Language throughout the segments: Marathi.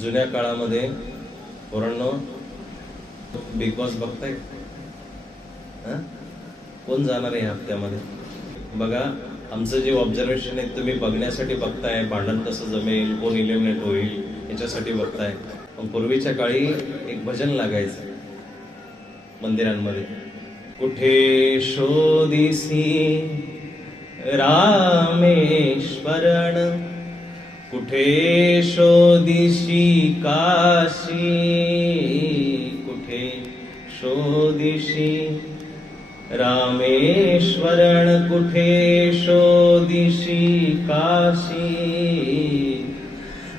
जुन्या काळामध्ये पोरांनो बिग बॉस बघताय? कोण जाणार आहे हप्त्यामध्ये? बघा, आमचं जे ऑब्झर्वेशन आहे तुम्ही बघण्यासाठी बघताय, भांडण कसं जमेल, कोण इलिमिनेट होईल याच्यासाठी बघताय. पण पूर्वीच्या काळी एक भजन लागायचं मंदिरांमध्ये, कुठे शोधिसी रामेश्वरण, कुठे शोधिशी काशी, कुठे शोधिशी रामेश्वरण, कुठे शोधिशी काशी.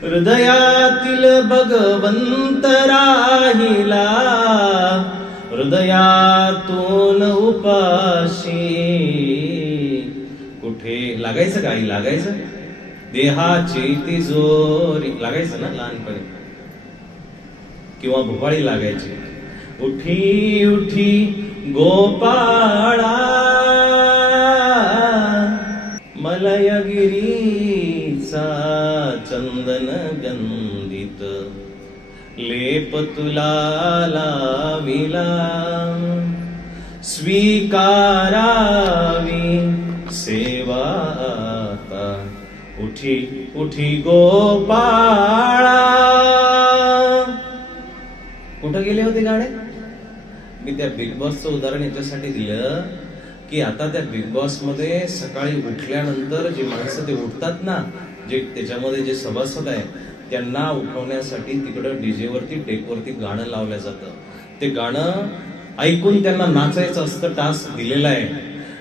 हृदयातील भगवंत राहिला, हृदयातून उपाशी. कुठे लागायचं, काही लागायचं, देहाची तिजोरी लागायचं ना लहानपणी, किंवा भोपाळी लागायची. उठी उठी गोपाळा, मलयगिरीचा चंदन गंधित लेप तुला लाविला, स्वीकारावी सेवा आता. उठी उठी गोपाळा. कुठं गेले होते गाणे? मी त्या बिग बॉसचं उदाहरण याच्यासाठी दिलं की आता त्या बिग बॉस मध्ये सकाळी उठल्यानंतर जी माणसं ते उठतात ना, जे त्याच्यामध्ये जे सभासद आहे त्यांना उठवण्यासाठी तिकडं डीजे वरती डेकवरती गाणं लावलं जातं. ते गाणं ऐकून त्यांना नाचायचं असतं. टास्क दिलेला आहे.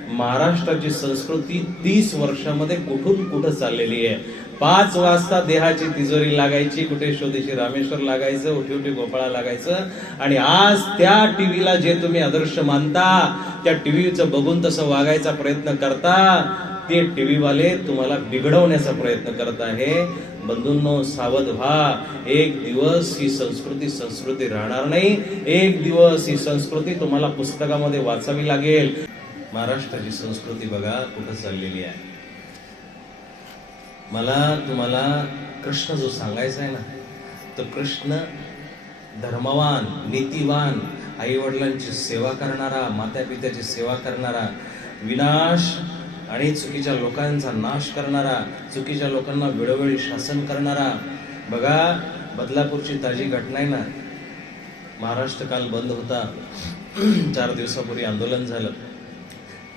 महाराष्ट्राची संस्कृती 30 वर्षामध्ये कुठून कुठं चाललेली आहे. 5 वाजता देहाची तिजोरी लागायची, कुठे शोधीशी रामेश्वर लागायचं, उठी उठी गोपाळा लागायचं. आणि आज त्या टीव्हीला जे तुम्ही आदर्श मानता, त्या टीव्हीचं बघून तसं वागायचा प्रयत्न करता, ते टीव्ही वाले तुम्हाला बिघडवण्याचा प्रयत्न करत आहे. बंधूंनो, सावध व्हा. एक दिवस ही संस्कृती राहणार नाही. एक दिवस ही संस्कृती तुम्हाला पुस्तकामध्ये वाचावी लागेल. महाराष्ट्राची संस्कृती बघा कुठं चाललेली आहे. मला तुम्हाला कृष्ण जो सांगायचा आहे ना, तो कृष्ण धर्मवान, नीतिवान, आई वडिलांची सेवा करणारा, माता पित्याची सेवा करणारा, विनाश आणि चुकीच्या लोकांचा नाश करणारा, चुकीच्या लोकांना वेळोवेळी शासन करणारा. बघा, बदलापूरची ताजी घटना आहे ना. महाराष्ट्र काल बंद होता. 4 दिवसापूर्वी आंदोलन झालं.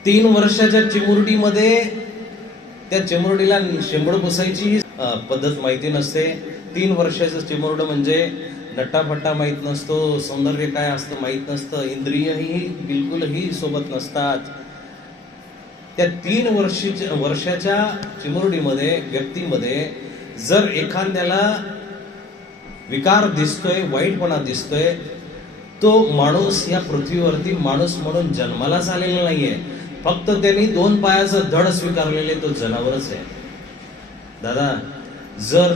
3 वर्षाच्या चिमुरडीमध्ये, त्या चिमुरडीला शेंबड पुसायची पद्धत माहिती नसते. 3 वर्षाचं चिमुरड म्हणजे नट्टाफट्टा माहित नसतो, सौंदर्य काय असतं माहित नसतं, इंद्रियही बिलकुलही सोबत नसतात. त्या 3 वर्षाच्या चिमुरडीमध्ये, व्यक्तीमध्ये जर एखाद्याला विकार दिसतोय, वाईटपणा दिसतोय, तो माणूस या पृथ्वीवरती माणूस म्हणून जन्मालाच आलेला नाहीये. फक्त त्यांनी 2 पायाचं धड स्वीकारलेले, तो जनावरच आहे. दादा, जर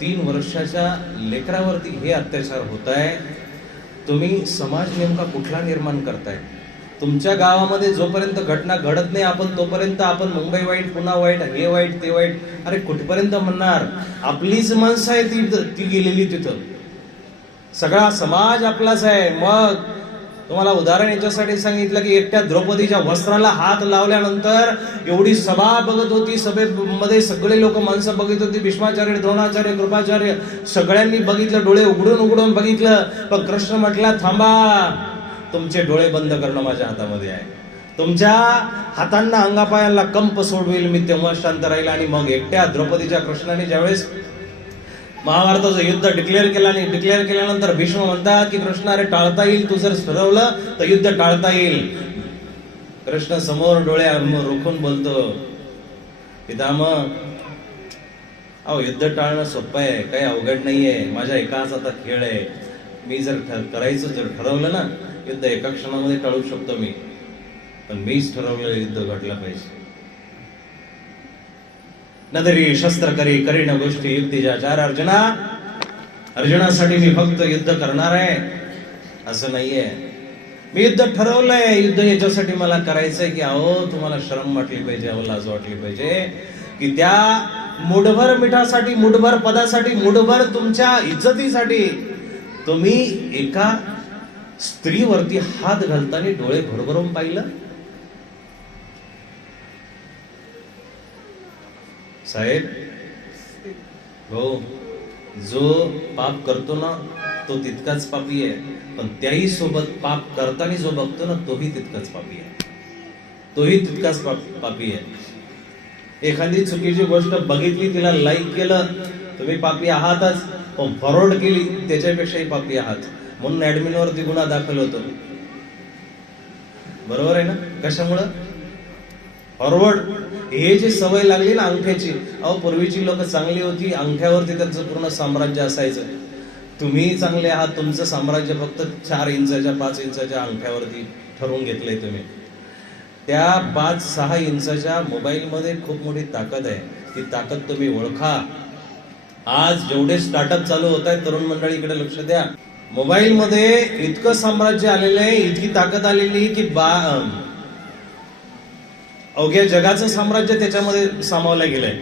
3 वर्षाच्या लेकरावरती हे अत्याचार होत आहे, तुम्ही समाज नेमका कुठला निर्माण करताय? तुमच्या गावामध्ये जोपर्यंत घटना घडत नाही आपण तोपर्यंत आपण मुंबई वाईट, पुन्हा वाईट, हे वाईट, ते वाईट. अरे कुठपर्यंत म्हणणार? आपलीच माणसं आहे ती गेलेली तिथं. सगळा समाज आपलाच आहे. मग तुम्हाला उदाहरण याच्यासाठी सांगितलं की एकट्या द्रौपदीच्या वस्त्राला हात लावल्यानंतर एवढी सभा बघत होती. सभेमध्ये सगळे लोक माणसं बघत होती. भीष्माचार्य, द्रोणाचार्य, कृपाचार्य सगळ्यांनी बघितलं, डोळे उघडून बघितलं. पण कृष्ण म्हटला, थांबा, तुमचे डोळे बंद करणं माझ्या हातामध्ये आहे. तुमच्या हातांना, अंगापायांना कंप सोडवेल मी, तेव्हा शांत राहील. आणि मग एकट्या द्रौपदीच्या कृष्णाने ज्यावेळेस महाभारताचं युद्ध डिक्लेअर केलं, आणि डिक्लेअर केल्यानंतर भीष्म म्हणतात की कृष्ण, अरे टाळता येईल, तू जर ठरवलं तर युद्ध टाळता येईल. कृष्ण समोर डोळे रोखून बोलतो, पितामह, अहो युद्ध टाळणं सोपं आहे, काही अवघड नाहीये. माझ्या एका हाताचा खेळ आहे. मी जर करायचं जर ठरवलं ना, युद्ध एका क्षणामध्ये टाळू शकतो मी. पण मीच ठरवलेलं युद्ध घडलं पाहिजे. नदरी शस्त्र करी न गोष्टी युक्तीच्या चार. अर्जुनासाठी मी फक्त युद्ध करणार आहे असं नाहीये. मी युद्ध ठरवलंय. युद्ध याच्यासाठी मला करायचंय की अहो तुम्हाला शरम वाटली पाहिजे, अहो लाज वाटली पाहिजे की त्या मुठभर मिठासाठी, मुठभर पदासाठी, मुठभर तुमच्या इज्जतीसाठी तुम्ही एका स्त्रीवरती हात घालताना डोळे भरभरून पाहिलं? साहेब हो, जो पाप करतो ना तो तितकाच पापी आहे, पण त्याही सोबत पाप करताना जो बघतो ना तोही तितकाच पापी आहे, तोही तितकाच पापी आहे. एखादी चुकीची गोष्ट बघितली, तिला लाईक केलं, तुम्ही पापी आहातच, पण फॉरवर्ड केली त्याच्यापेक्षाही पापी आहात. म्हणून ऍडमिनवरती गुन्हा दाखल होतो. बरोबर आहे ना? कशामुळं? फॉरवर्ड. हे जे सवय लागली ना अंगठ्याची, अहो पूर्वीची लोक चांगली होती, अंगठ्यावरती त्यांचं पूर्ण साम्राज्य असायचं. तुम्ही चांगले आहात, तुमचं साम्राज्य फक्त 4 इंचाच्या 5 इंचाच्या अंगठ्यावरती ठरवून घेतलंय तुम्ही. त्या 5-6 इंचाच्या मोबाईलमध्ये खूप मोठी ताकद आहे. ती ताकद तुम्ही ओळखा. आज जेवढे स्टार्टअप चालू होत आहेत, तरुण मंडळीकडे लक्ष द्या. मोबाईल मध्ये इतकं साम्राज्य आलेलं आहे, इतकी ताकद आलेली की अवघ्या जगाचं साम्राज्य त्याच्यामध्ये सामावलं गेलंय.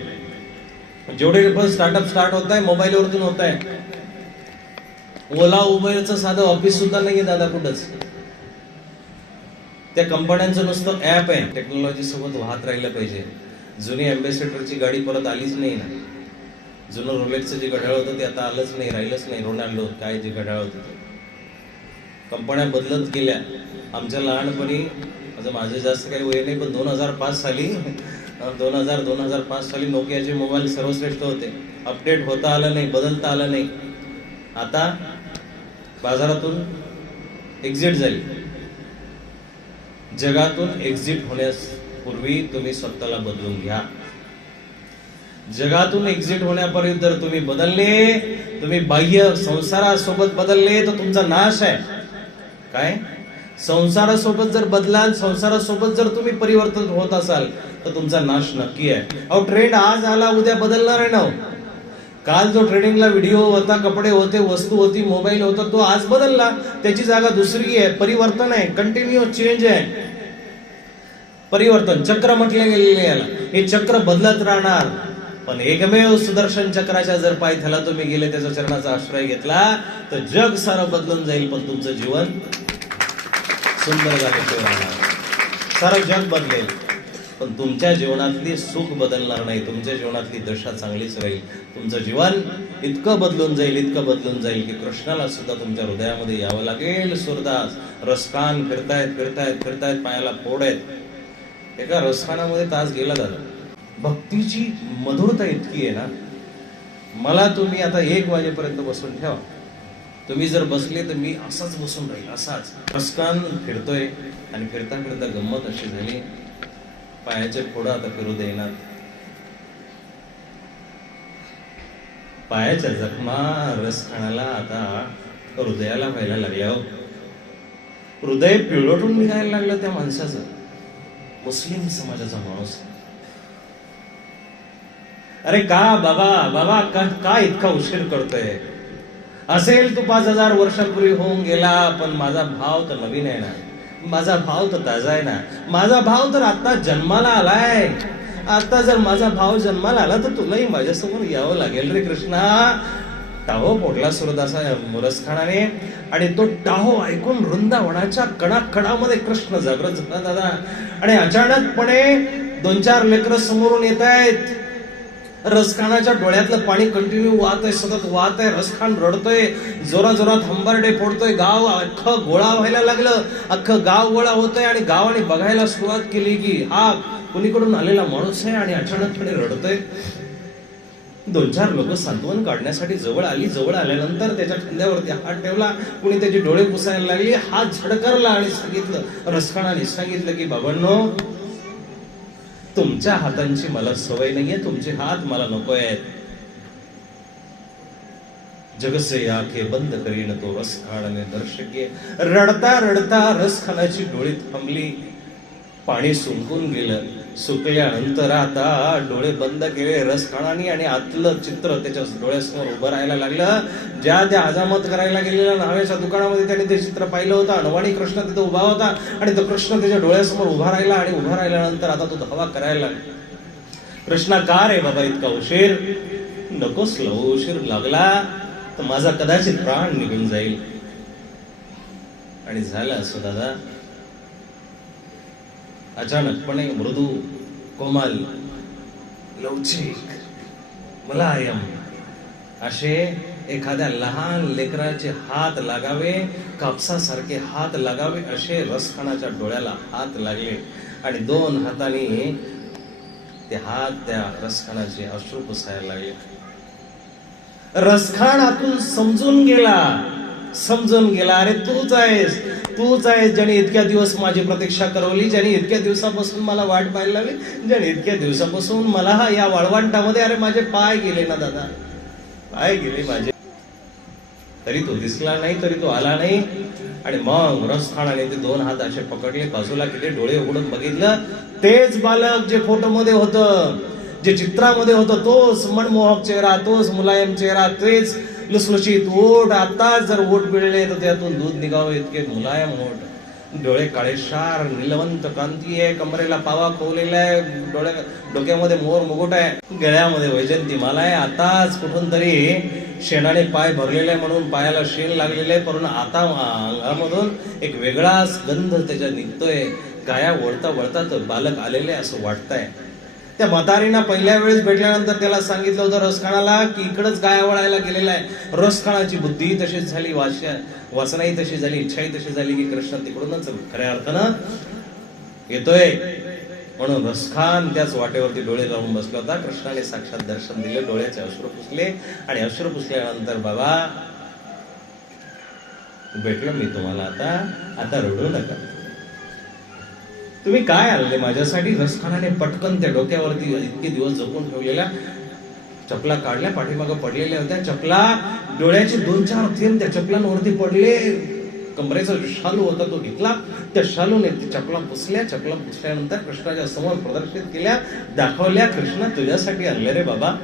जेवढे पण स्टार्टअप स्टार्ट होत आहे मोबाईलवरतून होत आहे. ओला उबेरचं साधं ऑफिस सुद्धा नाहीये दादा कुठंच. त्या कंपन्यांचं नुसतं ऍप आहे. टेक्नॉलॉजी सोबत वाहत राहिलं पाहिजे. जुनी अँबॅसेडरची गाडी परत आलीच नाही ना. जुनं रोलेक्सचं जे घड्याळ होतं ते आता आलंच नाही, राहिलंच नाही. रोनाल्डो काय जे घड्याळ होतं ते. कंपन्या बदलत गेल्या. आमच्या लहानपणी, माझं जास्त काही वय नाही, पण 2005 साली 2005 साली नोकियाचे मोबाईल सर्वश्रेष्ठ होते. अपडेट होता आलं नाही, बदलता आलं नाही. आता बाजारातून एक्झिट झाली. जगातून एक्झिट होण्यापूर्वी तुम्ही स्वतःला बदलून घ्या. जगातून एक्झिट होण्यापर्यंत जर तुम्ही बदलले, तुम्ही बाह्य संसारासोबत बदलले तर तुमचा नाश आहे. काय? संसारासोबत जर बदलाल, संसारासोबत जर तुम्ही परिवर्तन होत असाल तर तुमचा नाश नक्की आहे. अहो ट्रेंड आज आला उद्या बदलणार आहे ना. काल जो ट्रेडिंगला व्हिडिओ होता, कपडे होते, वस्तू होती, मोबाईल होता, तो आज बदलला. त्याची जागा दुसरी आहे. परिवर्तन आहे, कंटिन्यू चेंज आहे. परिवर्तन चक्र म्हटले गेलेले याला. हे चक्र बदलत राहणार. पण एकमेव सुदर्शन चक्राच्या जर पायथ्याला तुम्ही गेले, त्याच्या चरणाचा आश्रय घेतला तर जग सारं बदलून जाईल, पण तुमचं जीवन सुंदर राहणार. सारं जग बदलेल, पण तुमच्या जीवनातली सुख बदलणार नाही. तुमच्या जीवनातली दशा चांगलीच राहील. तुमचं जीवन इतकं बदलून जाईल, इतकं बदलून जाईल की कृष्णाला सुद्धा तुमच्या हृदयामध्ये यावं लागेल. सूरदास रसखान फिरतायत फिरतायत फिरतायत, पायाला फोड आहेत. एका रसखानामध्ये तास गेला दादा. भक्तीची मधुरता इतकी आहे ना. मला तुम्ही आता 1 वाजेपर्यंत बसून ठेवा. तुम्ही जर बसले तर मी असाच बसून राहील, असाच. रसखान फिरतोय आणि फिरता फिरता गंमत अशी झाली, पायाचे फोड आता फिरू देणार. पायाच्या जखमा रसखानाला आता हृदयाला व्हायला लागल्या. हृदय पिळवटून निघायला लागलं त्या माणसाचं. मुस्लिम समाजाचा माणूस. अरे का बाबा बाबा का इतका उशीर करतोय? असेल तू 5000 वर्षापूर्वी होऊन गेला, पण माझा भाव तर नवीन आहे ना. माझा भाव तर ताजा आहे ना. माझा भाव तर आता जन्माला आलाय. आता जर माझा भाव जन्माला आला तर तुलाही माझ्यासमोर यावं लागेल रे कृष्णा. टाहो फोडला सूरदासा रसखानाने, आणि तो टाहो ऐकून वृंदावनाच्या कणाकणामध्ये कृष्ण जागृत झाला दादा. आणि अचानकपणे 2-4 लेकरं समोरून येत आहेत. रसखानाच्या डोळ्यातलं पाणी कंटिन्यू वाहत आहे, सतत वाहत आहे. रसखान रडतोय, जोरात हंबरडे फोडतोय. गाव अख्खं गोळा व्हायला लागलं. अख्खं गाव गोळा होतंय आणि गावाने बघायला सुरुवात केली की हा कुणीकडून आलेला माणूस आहे आणि अचानकपणे रडतोय. 2-4 लोक सांत्वन काढण्यासाठी जवळ आली. जवळ आल्यानंतर त्याच्या खांद्यावरती हात ठेवला. कुणी त्याचे डोळे पुसायला लागले. हात झडकारला आणि सांगितलं, रसखानाने सांगितलं की बाबांनो, तुमच्या हातांची मला सवय नाहीये. तुमचे हात मला नको आहेत. जगसे आंखें बंद करीन तो रसखानाने दर्शके. रडता रडता रसखानाची डोळे थांबली. पाणी सुंकून गेलं. सुकल्यानंतर आता डोळे बंद केले रसखानाने आणि आतलं चित्र त्याच्या डोळ्यासमोर उभं राहायला लागलं. ज्या त्या हजामत करायला गेलेल्या न्हाव्याच्या दुकानामध्ये त्याने ते चित्र पाहिलं होतं. अनवाणी कृष्ण तिथं उभा होता आणि तो कृष्ण त्याच्या डोळ्यासमोर उभा राहिला. आणि उभा राहिल्यानंतर आता तो धावा करायला लागला. कृष्णा का रे बाबा इतका उशीर? नकोस लवू, उशीर लागला तर माझा कदाचित प्राण निघून जाईल. आणि झालं असं दादा. अचानकपणे मृदू, कोमल, लवचिक, मुलायम असे एखाद्या लहान लेकराचे हात लागावे, कापसासारखे हात लागावे असे रसखानाच्या डोळ्याला हात लागले आणि दोन हाताने ते हात त्या रसखानाचे अश्रू पुसायला लागले. रसखान आतून समजून गेला, अरे तूच आहेस ज्याने इतक्या दिवस माझी प्रतीक्षा करवली, ज्याने इतक्या दिवसापासून मला वाट पाहायला लागली, ज्याने इतक्या दिवसापासून मला या वाळवंटामध्ये, अरे माझे पाय गेले ना दादा, पाय गेले माझे, तरी तो दिसला नाही, तरी तो आला नाही. आणि मग रसखानाने ते दोन हात असे पकडले, बाजूला केले, डोळे उघडून बघितलं, तेच बालक जे फोटोमध्ये होतं, जे चित्रामध्ये होतं, तोच मनमोहक चेहरा, तोच मुलायम चेहरा, तेच लुसलुशीत ओठ. आता जर ओठ पिळले तर त्यातून दूध निघावं इतके मुलायम ओठ, डोळे काळेशार, निलवंत कांती आहे, कमरेला पावा खोवलेला आहे, डोक्यामध्ये मोर मुकुट आहे, गळ्यामध्ये वैजंती माला आहे. आताच कुठून तरी शेणाने पाय भरलेले आहे म्हणून पायाला शेण लागलेले आहे, परंतु आता अंगामधून एक वेगळाच गंध त्याच्या निघतोय. गाया वळता वळता तर बालक आलेले असं वाटतंय. त्या म्हातारीना पहिल्या वेळेस भेटल्यानंतर त्याला सांगितलं होतं रसखानाला की इकडच गाया वळायला गेलेला आहे. रसखानाची बुद्धी तशीच झाली, वासनाही तशी झाली, इच्छाही तशी झाली की कृष्ण तिकडूनच खऱ्या अर्थानं येतोय. म्हणून रसखान त्याच वाटेवरती डोळे लावून बसला होता. कृष्णाने साक्षात दर्शन दिले, डोळ्याचे अश्रू पुसले आणि अश्रू पुसल्यानंतर, बाबा भेटलो मी तुम्हाला, आता रडू नका. तुम्ही काय आणले माझ्यासाठी? रसखानाने पटकन त्या डोक्यावरती इतके दिवस जपून ठेवलेल्या चपला काढल्या, पाठीमागं पडलेल्या होत्या चपला, डोळ्याचे 2-4 थेंब त्या चपलांवरती पडले. कमरेचा शालू होता तो घेतला, त्या शालूने ती चपला पुसल्यानंतर कृष्णाच्या समोर प्रदर्शित केल्या, दाखवल्या. कृष्णा तुझ्यासाठी आणले रे बाबा.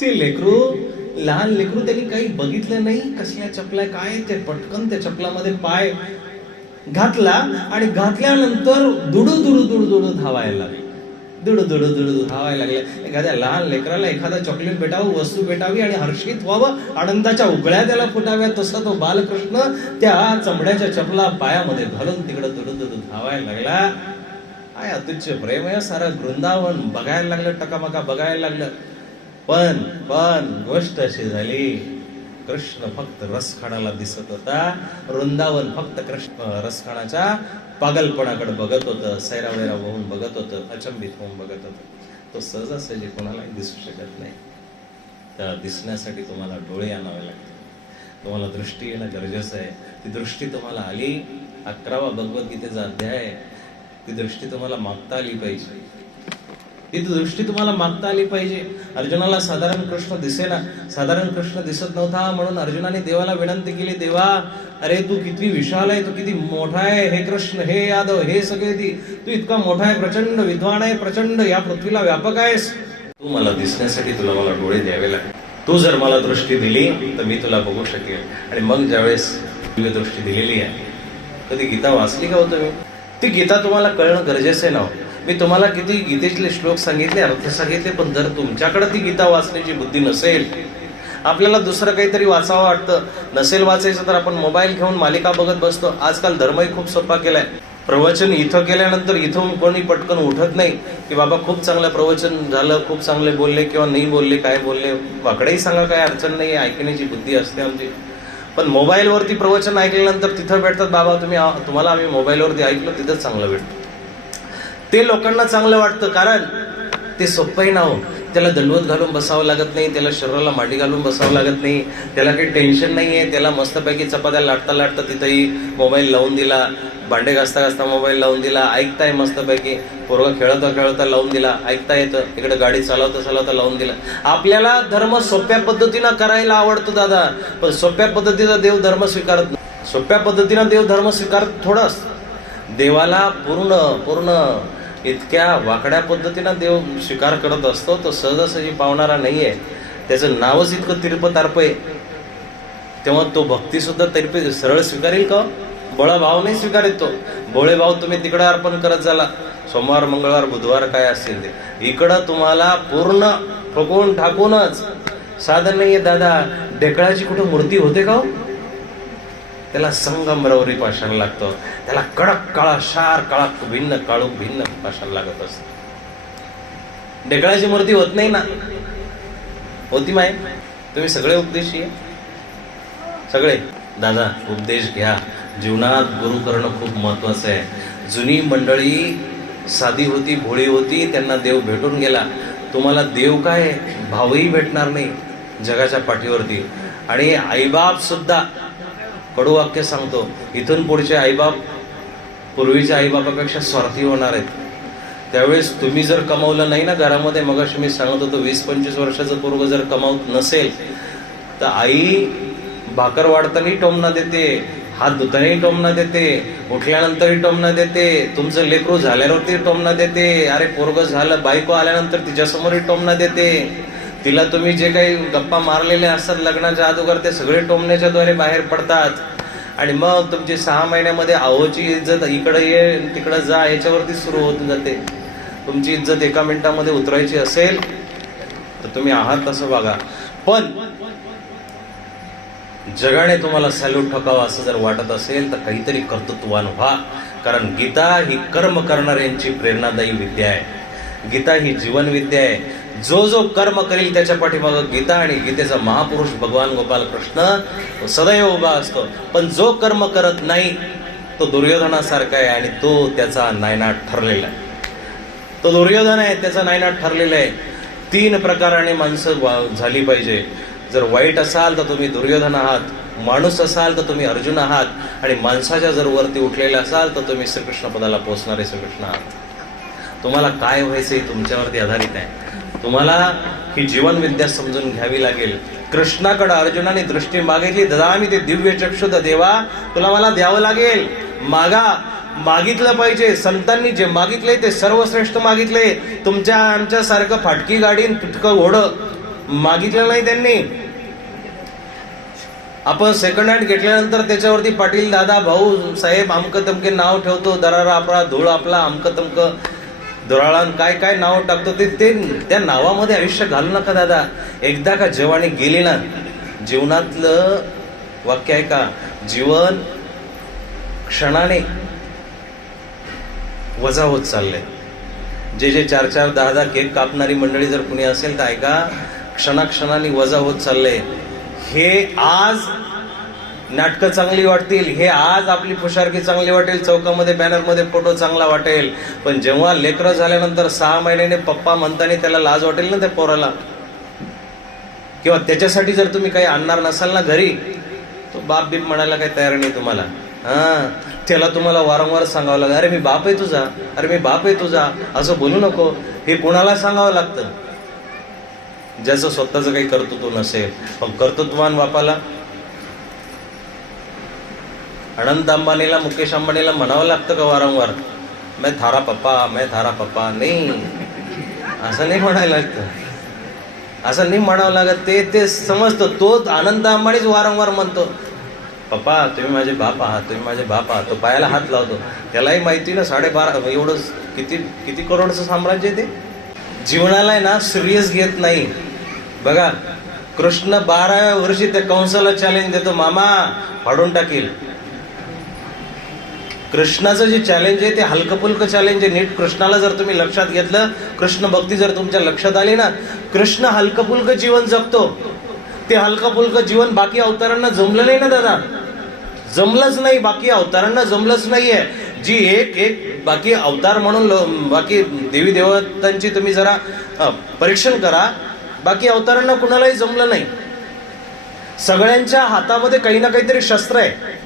ते लेकरू, लहान लेकरू, त्यांनी काही बघितलं नाही कसल्या चपला काय, ते पटकन त्या चपलामध्ये पाय घातला आणि घातल्यानंतर दुडू धावायला लागले. एखाद्या लहान लेकराला एखादा चॉकलेट भेटावं, वस्तू भेटावी आणि हर्षित व्हावं, आनंदाच्या उकळ्या त्याला फुटाव्या, तसा तो बालकृष्ण त्या चमड्याच्या चपला पायामध्ये घालून तिकडे दुडू धावायला लागला. काय अतुच्य प्रेम आहे. सारं वृंदावन बघायला लागलं, टकामका बघायला लागलं. पण गोष्ट अशी झाली, कृष्ण फक्त रसखानाला दिसत होता, वृंदावन फक्त कृष्ण रसखानाच्या पागलपणाकडे बघत होतं, सैरावैरा होऊन बघत होतं, अचंबित होऊन बघत होतं. तो सहजासहजी कोणालाही दिसू शकत नाही. त्या दिसण्यासाठी तुम्हाला डोळे आणावे लागतात, तुम्हाला दृष्टी येणं गरजेचं आहे. ती दृष्टी तुम्हाला आली, 11वा भगवद्गीतेचा अध्याय आहे, ती दृष्टी तुम्हाला मागता आली पाहिजे. ती दृष्टी तुम्हाला मागता आली पाहिजे. अर्जुनाला साधारण कृष्ण दिसेना, साधारण कृष्ण दिसत नव्हता, म्हणून अर्जुनाने देवाला विनंती केली, देवा अरे तू किती विशाल आहे, तू किती मोठा आहे, हे कृष्ण, हे यादव, हे सगळे तू इतका मोठा आहे, प्रचंड विद्वान आहे, प्रचंड या पृथ्वीला व्यापक आहेस. तू मला दिसण्यासाठी तुला मला डोळे द्यावे लागतील. तू जर मला दृष्टी दिली तर मी तुला बघू शकेल. आणि मग ज्यावेळेस तुला दृष्टी दिलेली आहे, कधी गीता वाचली का हो तुम्ही? ती गीता तुम्हाला कळणं गरजेचं आहे ना. मी तुम्हाला किती गीतेतले श्लोक सांगितले, अर्थ सांगितले, पण जर तुमच्याकडे ती गीता वाचण्याची बुद्धी नसेल, आपल्याला दुसरं काहीतरी वाचावं वाटतं, नसेल वाचायचं तर आपण मोबाईल घेऊन मालिका बघत बसतो. आजकाल धर्मही खूप सोपा केलाय. प्रवचन इथं केल्यानंतर इथून कोणी पटकन उठत नाही की बाबा खूप चांगलं प्रवचन झालं, खूप चांगले बोलले किंवा नाही बोलले, काय बोलले, वाकडेही सांगा, काय अडचण नाही, ऐकण्याची बुद्धी असते आमची. पण मोबाईलवरती प्रवचन ऐकल्यानंतर तिथं भेटतात, बाबा तुम्हाला आम्ही मोबाईलवरती ऐकलं, तिथंच चांगलं भेटतं. ते लोकांना चांगलं वाटतं, कारण ते सोपंही ना हो. त्याला दंडवत घालून बसावं लागत नाही, त्याला शरीराला मांडी घालून बसावं लागत नाही, त्याला काही टेन्शन नाहीये. त्याला मस्तपैकी चपात्या लाटता तिथंही मोबाईल लावून दिला, भांडे घासता मोबाईल लावून दिला, ऐकताय मस्तपैकी, पोरगा खेळता लावून दिला, ऐकता येतं, इकडे गाडी चालवता लावून दिला. आपल्याला धर्म सोप्या पद्धतीनं करायला आवडतो दादा, पण सोप्या पद्धतीचा देव धर्म स्वीकारत नाही. सोप्या पद्धतीनं देव धर्म स्वीकारत थोडंच. देवाला पूर्ण इतक्या वाकड्या पद्धतीनं देव स्वीकार करत असतो. तो सहजासहजी पावणारा नाहीये. त्याचं नावच इतकं तिरप तारप आहे, तेव्हा तो भक्ती सुद्धा तिरपे सरळ स्वीकारेल का? भोळा भाव नाही स्वीकारित तो. भोळे भाव तुम्ही तिकडे अर्पण करत झाला, सोमवार मंगळवार बुधवार काय असतील ते. इकडं तुम्हाला पूर्ण ठोकून ठाकूनच. साधन नाहीये दादा. ढेकळाची कुठं मूर्ती होते का हो? त्याला संगमरवरी पाषाण लागतं, त्याला कडक काळा शार काळा भिन्न काळू भिन्न पाषाण लागत असत. ढेकळाची मूर्ती होत नाही ना. होती माय. तुम्ही सगळे उपदेशी आहे सगळे. दादा उपदेश घ्या. जीवनात गुरु करणं खूप महत्वाचं आहे. जुनी मंडळी साधी होती, भोळी होती, त्यांना देव भेटून गेला. तुम्हाला देव काय भावही भेटणार नाही जगाच्या पाठीवरती. आणि आईबाप सुद्धा, कडू वाक्य सांगतो, इथून पुढचे आईबाप पूर्वीच्या आईबापापेक्षा स्वार्थी होणार आहेत. त्यावेळेस तुम्ही जर कमावलं नाही ना घरामध्ये, मगाशी मी सांगत होतो 20-25 वर्षाचं पोरग जर कमावत नसेल तर आई भाकर वाढतानाही टोमणा देते, हात धुतानाही टोमणा देते, उठल्यानंतरही टोमणा देते, तुमचं लेकरू झाल्यावरती टोमणा देते, अरे पोरग झालं, बायको आल्यानंतर तिच्यासमोरही टोमणा देते. तिला तुम्ही जे काही गप्पा मारलेले असतात लग्नाच्या अगोदर ते सगळे टोमण्याच्या द्वारे बाहेर पडतात. आणि मग तुमची 6 महिन्यामध्ये आहोची इज्जत इकडे ये तिकडे जा याच्यावरती सुरू होत जाते. तुमची इज्जत 1 मिनिटामध्ये उतरायची असेल तर तुम्ही आहात तसं बघा. पण जगाने तुम्हाला सॅल्यूट ठोकावा असं जर वाटत असेल तर काहीतरी कर्तृत्ववान व्हा. कारण गीता ही कर्म करणाऱ्यांची प्रेरणादायी विद्या आहे. गीता ही जीवन विद्या आहे. जो जो कर्म करेल त्याच्या पाठीमागं गीता आणि गीतेचा महापुरुष भगवान गोपाल कृष्ण सदैव उभा असतो. पण जो कर्म करत नाही तो दुर्योधनासारखा आहे आणि तो त्याचा नायनाट ठरलेला आहे. तो दुर्योधन आहे, त्याचा नायनाट ठरलेला आहे. 3 प्रकाराने माणसं झाली पाहिजे. जर वाईट असाल तर तुम्ही दुर्योधन आहात, माणूस असाल तर तुम्ही अर्जुन आहात, आणि माणसाच्या जर वरती उठलेले असाल तर तुम्ही श्रीकृष्ण पदाला पोहोचणारे श्रीकृष्ण आहात. तुम्हाला काय व्हायचंय तुमच्यावरती आधारित आहे. तुम्हाला ही जीवनविद्या समजून घ्यावी लागेल. कृष्णाकडे अर्जुनाने दृष्टी मागितली, ददामी ते दिव्य चक्षुत देवा, तुला मला द्यावं लागेल. मागितलं पाहिजे. संतांनी जे मागितले ते सर्वश्रेष्ठ मागितले. तुमच्या आमच्या सारखं फाटकी गाडी तुटकं घोडं मागितलं नाही त्यांनी. आपण सेकंड हँड घेतल्यानंतर त्याच्यावरती पाटील दादा भाऊ साहेब अमकं तमके नाव ठेवतो, दरारा आपला धूळ आपला अमकं तमकं दुराळान काय काय नाव टाकतो. ते त्या नावामध्ये आयुष्य घालू नका दादा. एकदा का जेवानी गेली ना, जीवनातलं वाक्य आहे का, जीवन क्षणाने वजा होत चाललंय. जे 4-4, 10-10 केक कापणारी मंडळी जर कुणी असेल तर ऐका, क्षणाक्षणाने वजा होत चाललंय. हे आज नाटकं चांगली वाटतील, हे आज आपली फुशारकी चांगली वाटेल, चौकामध्ये बॅनरमध्ये फोटो चांगला वाटेल, पण जेव्हा लेकरं झाल्यानंतर 6 महिन्याने पप्पा म्हणताना त्याला लाज वाटेल ना त्या पोराला, किंवा त्याच्यासाठी जर तुम्ही काही आणणार नसाल ना घरी, तो बाप बीप म्हणायला काही तयार नाही तुम्हाला. त्याला तुम्हाला वारंवार सांगावं लागेल, अरे मी बाप आहे तुझा, अरे मी बाप आहे तुझा, असं बोलू नको. हे कोणाला सांगावं लागतं? ज्याचं स्वतःचं काही कर्तृत्व नसेल. पण कर्तृत्ववान बापाला, अनंत अंबानीला, मुकेश अंबानीला म्हणावं लागतं का वारंवार, मैं थारा पप्पा, मैं थारा पप्पा? नाही, असं नाही म्हणायला लागतं, असं नाही म्हणावं लागत. ते समजतो. तोच अनंत अंबानीच वारंवार म्हणतो, पप्पा तुम्ही माझे बाप आहात, तुम्ही माझे बाप आहात. तो पायाला हात लावतो. त्यालाही माहिती ना 12.5 एवढं किती करोडचं साम्राज्य ते. जीवनाला आहे ना सिरियस घेत नाही. बघा, कृष्ण 12व्या वर्षी त्या कंसाला चॅलेंज देतो, मामा फाडून टाकील. कृष्णाचं जे चॅलेंज आहे ते हलकं-फुलकं चॅलेंज आहे. नीट कृष्णाला जर तुम्ही लक्षात घेतलं, कृष्ण भक्ती जर तुमच्या लक्षात आली ना, कृष्ण हलकं-फुलकं जीवन जगतो. ते हलकं-फुलकं जीवन बाकी अवतारांना जमलं नाही ना दादा, जमलंच नाही. बाकी अवतारांना जमलंच नाहीये. जी एक बाकी अवतार म्हणून बाकी देवी देवतांची तुम्ही जरा परीक्षण करा, बाकी अवतारांना कुणालाही जमलं नाही. सगळ्यांच्या हातामध्ये काही ना काहीतरी शस्त्र आहे.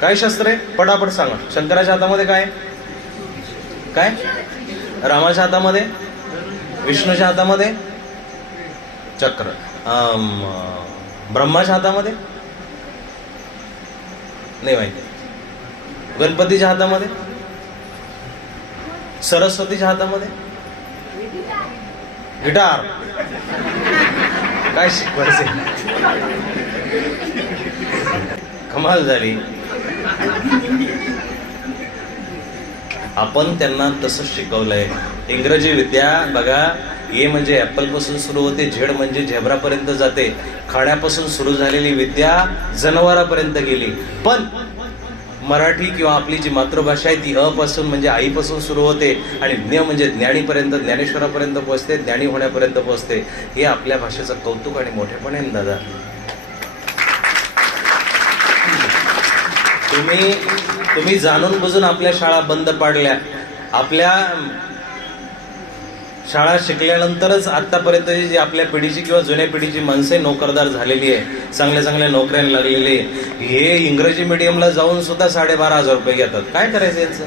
काय शस्त्र आहे? पटापट सांगा. शंकराच्या हातामध्ये काय काय? रामाच्या हातामध्ये, विष्णूच्या हातामध्ये चक्र, ब्रह्माच्या हातामध्ये नाही माहिती, गणपतीच्या हातामध्ये, सरस्वतीच्या हातामध्ये गिटार. काय शिकवायचे? कमाल झाली. आपण त्यांना तसंच शिकवलंय. इंग्रजी विद्या बघा, ए म्हणजे ऍपल पासून सुरू होते, झेड म्हणजे झेब्रापर्यंत जाते. खाण्यापासून सुरू झालेली विद्या जनावरापर्यंत गेली. पण मराठी किंवा आपली जी मातृभाषा आहे ती अ पासून म्हणजे आईपासून सुरू होते आणि ज्ञ म्हणजे ज्ञानीपर्यंत, ज्ञानेश्वरापर्यंत पोहोचते, ज्ञानी होण्यापर्यंत पोहोचते. हे आपल्या भाषेचं कौतुक आणि मोठेपण आहे दादा. तुम्ही जाणून बुजून आपल्या शाळा बंद पाडल्या. आपल्या शाळा शिकल्यानंतरच आतापर्यंत जी आपल्या पिढीची किंवा जुन्या पिढीची माणसे नोकरदार झालेली आहे, चांगल्या चांगल्या नोकऱ्यांना लागलेली आहे. हे इंग्रजी मीडियमला जाऊन सुद्धा 12,500 रुपये घेतात. काय करायचं यांचं?